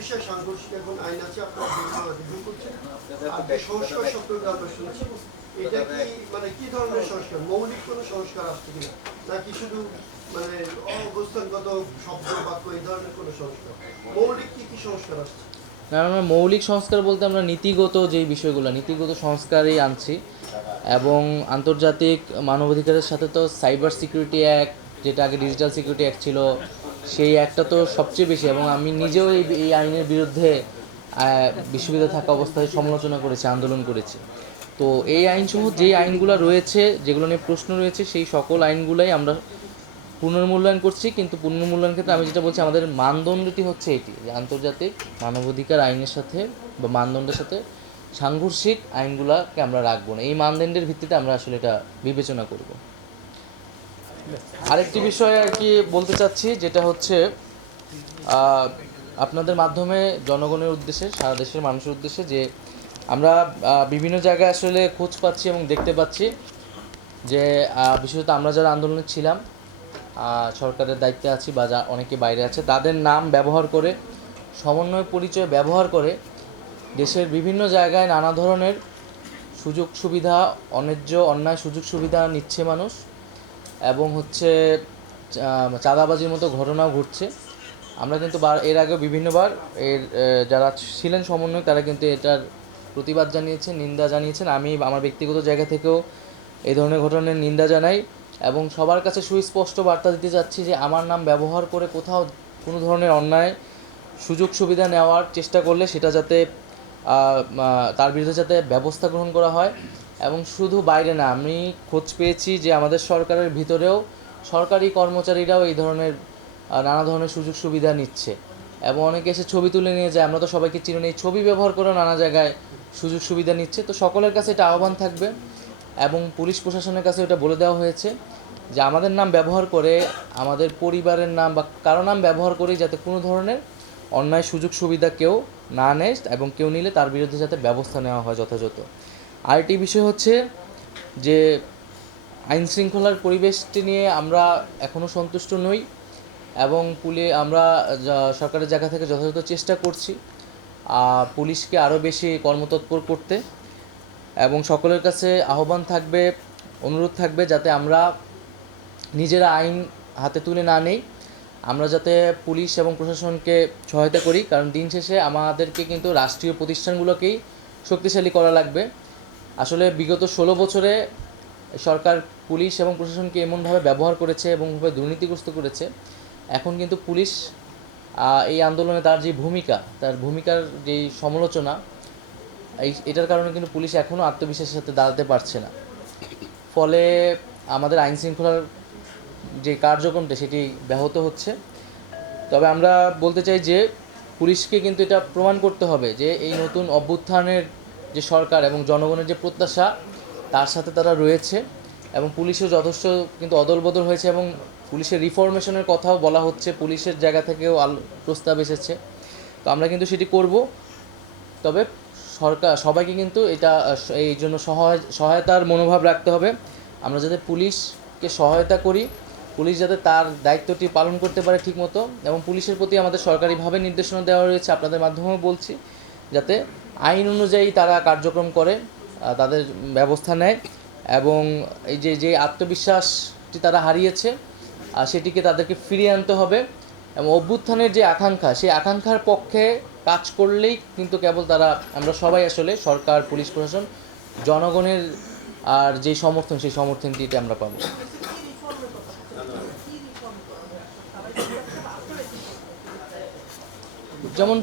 বিষয়ে সাংঘর্ষিক এখন আইন আছে, আপনারা রিভিউ করছেন। আর যে সংস্কার শব্দটা আমরা শুনেছি, এটা কি মানে কি ধরনের সংস্কার? মৌলিক কোনো সংস্কার আসছে কিনা, নাকি শুধু মানে অবস্থানগত শব্দ বাক্য এই ধরনের কোনো সংস্কার? মৌলিক কি কি সংস্কার আসছে? না, আমরা মৌলিক সংস্কার বলতে আমরা নীতিগত যেই বিষয়গুলো, নীতিগত সংস্কারই আনছি। এবং আন্তর্জাতিক মানবাধিকারের সাথে তো সাইবার সিকিউরিটি অ্যাক্ট, যেটা আগে ডিজিটাল সিকিউরিটি অ্যাক্ট ছিল, সেই অ্যাক্টটা তো সবচেয়ে বেশি। এবং আমি নিজেও এই আইনের বিরুদ্ধে বিশ্ববিদ্যালয়ে থাকা অবস্থায় সমালোচনা করেছি, আন্দোলন করেছি। তো এই আইনসহ যেই আইনগুলো রয়েছে, যেগুলো নিয়ে প্রশ্ন রয়েছে, সেই সকল আইনগুলোই আমরা পুনর্মূল্যায়ন করছি। কিন্তু পুনর্মূল্যায়ন ক্ষেত্রে আমি যেটা বলছি, আমাদের মানদণ্ডটি হচ্ছে এটি, যে আন্তর্জাতিক মানবাধিকার আইনের সাথে বা মানদণ্ডের সাথে সাংঘর্ষিক আইনগুলোকে আমরা রাখবো না। এই মানদণ্ডের ভিত্তিতে আমরা আসলে এটা বিবেচনা করব। আরেকটি বিষয় আর কি বলতে চাচ্ছি, যেটা হচ্ছে আপনাদের মাধ্যমে জনগণের উদ্দেশ্যে, সারা দেশের মানুষের উদ্দেশ্যে, যে আমরা বিভিন্ন জায়গায় আসলে খোঁজ পাচ্ছি এবং দেখতে পাচ্ছি যে বিশেষত আমরা যারা আন্দোলনে ছিলাম, সরকারের দায়িত্বে আছি বা যা অনেকে বাইরে আছে, তাদের নাম ব্যবহার করে, সমন্বয় পরিচয় ব্যবহার করে দেশের বিভিন্ন জায়গায় নানা ধরনের সুযোগ সুবিধা, অন্যায় সুযোগ সুবিধা নিচ্ছে মানুষ। এবং হচ্ছে চাঁদাবাজির মতো ঘটনাও ঘটছে। আমরা কিন্তু এর আগেও বিভিন্নবার যারা ছিলেন সমন্বয়, তারা কিন্তু এটার প্রতিবাদ জানিয়েছেন, নিন্দা জানিয়েছেন। আমি আমার ব্যক্তিগত জায়গা থেকেও এই ধরনের ঘটনার নিন্দা জানাই এবং সবার কাছে সুস্পষ্ট বার্তা দিতে চাচ্ছি যে আমার নাম ব্যবহার করে কোথাও কোনো ধরনের অন্যায় সুযোগ সুবিধা নেওয়ার চেষ্টা করলে সেটা যাতে তার বিরুদ্ধে যাতে ব্যবস্থা গ্রহণ করা হয়। এবং শুধু বাইরে না, আমি খোঁজ পেয়েছি যে আমাদের সরকারের ভিতরেও সরকারি কর্মচারীরাও এই ধরনের নানা ধরনের সুযোগ সুবিধা নিচ্ছে এবং অনেকে এসে ছবি তুলে নিয়ে যায়। আমরা তো সবাইকে চিনি, এই ছবি ব্যবহার করেও নানা জায়গায় সুযোগ সুবিধা নিচ্ছে। তো সকলের কাছে এটা আহ্বান থাকবে এবং পুলিশ প্রশাসনের কাছে এটা বলে দেওয়া হয়েছে যে আমাদের নাম ব্যবহার করে, আমাদের পরিবারের নাম বা কারো নাম ব্যবহার করেই যাতে কোনো ধরনের অন্যায় সুযোগ সুবিধা কেউ না নেয় এবং কেউ নিলে তার বিরুদ্ধে যাতে ব্যবস্থা নেওয়া হয় যথাযথ। আরেকটি বিষয় হচ্ছে যে আইন শৃঙ্খলার পরিবেশটি নিয়ে আমরা এখনও সন্তুষ্ট নই এবং আমরা সরকারের জায়গা থেকে যথাযথ চেষ্টা করছি পুলিশকে আরও বেশি কর্মতৎপর করতে। এবং সকলের কাছে আহ্বান থাকবে, অনুরোধ থাকবে যাতে আমরা নিজেরা আইন হাতে তুলে না নেই, আমরা যাতে পুলিশ এবং প্রশাসনকে সহায়তা করি। কারণ দিন শেষে আমাদেরকে কিন্তু রাষ্ট্রীয় প্রতিষ্ঠানগুলোকেই শক্তিশালী করা লাগবে। আসলে বিগত 16 বছরে সরকার পুলিশ এবং প্রশাসনকে এমনভাবে ব্যবহার করেছে এবং দুর্নীতিগ্রস্ত করেছে। এখন কিন্তু পুলিশ এই আন্দোলনে তার যে তার ভূমিকার যেই সমালোচনা, এটার কারণে কিন্তু পুলিশ এখনও আত্মবিশ্বাসের সাথে দাঁড়াতে পারছে না। ফলে আমাদের আইন শৃঙ্খলার যে কার্যক্রমটা সেটি ব্যাহত হচ্ছে। তবে আমরা বলতে চাই যে পুলিশকে কিন্তু এটা প্রমাণ করতে হবে যে এই নতুন অভ্যুত্থানের যে সরকার এবং জনগণের যে প্রত্যাশা, তার সাথে তারা রয়েছে। এবং পুলিশও যথেষ্ট কিন্তু অদলবদল হয়েছে এবং পুলিশের রিফরমেশনের কথাও বলা হচ্ছে, পুলিশের জায়গা থেকেও প্রস্তাব এসেছে। তো আমরা কিন্তু সেটি করব। তবে সরকার সবাইকে কিন্তু এটা এই জন্য সহায়তার মনোভাব রাখতে হবে। আমরা যাতে পুলিশকে সহায়তা করি, পুলিশ যাতে তার দায়িত্বটি পালন করতে পারে ঠিকমতো। এবং পুলিশের প্রতি আমাদের সরকারিভাবে নির্দেশনা দেওয়া রয়েছে, আপনাদের মাধ্যমেও বলছি, যাতে আইন অনুযায়ী তারা কার্যক্রম করে, তাদের ব্যবস্থা নেয় এবং এই যে আত্মবিশ্বাসটি তারা হারিয়েছে সেটিকে তাদেরকে ফিরিয়ে আনতে হবে। এবং অভ্যুত্থানের যে আকাঙ্ক্ষা, সেই আকাঙ্ক্ষার পক্ষে কাজ করলেই কিন্তু কেবল আমরা সবাই আসলে সরকার, পুলিশ প্রশাসন, জনগণের আর যে সমর্থন, সেই সমর্থনটিতে আমরা পাবো। যেমন